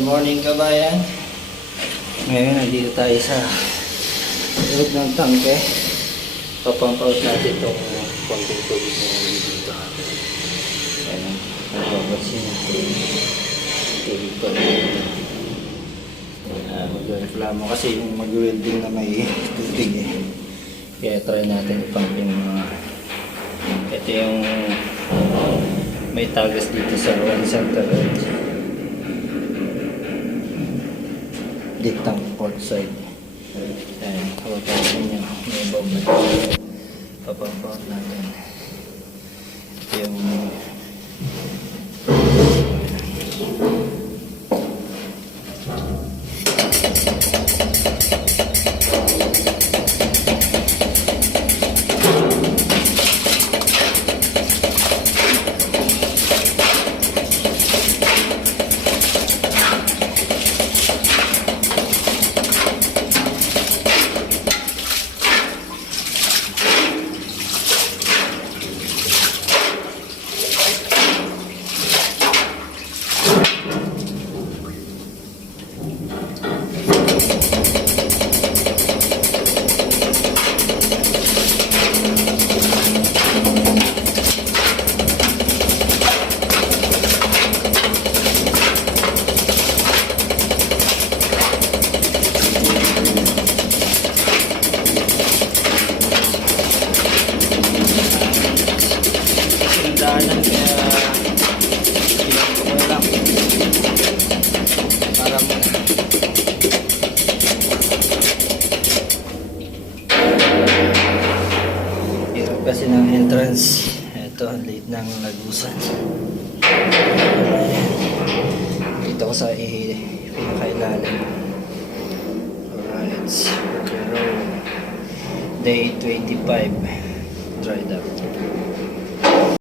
Good morning kabayan. Ngayon nandito tayo sa loob ng tangke. Papump out natin itong konting tubig na dito. Ayan, nababasin natin tubig pa dito. Mag-reklamo kasi yung mag-welding na may tubig eh. Kaya try natin ipump yung mga ito yung may tagas dito sa one center edge. Ditang port side. Ayan, hawakan nyo may bomba. Papaport natin. Ito yung sinundaanan kaya pinagpo ko lang para muna ito kasi ng entrance. Ito ang late ng lagusan. Dito ko sa pinakailalim. Alright, pero day 25 dried up.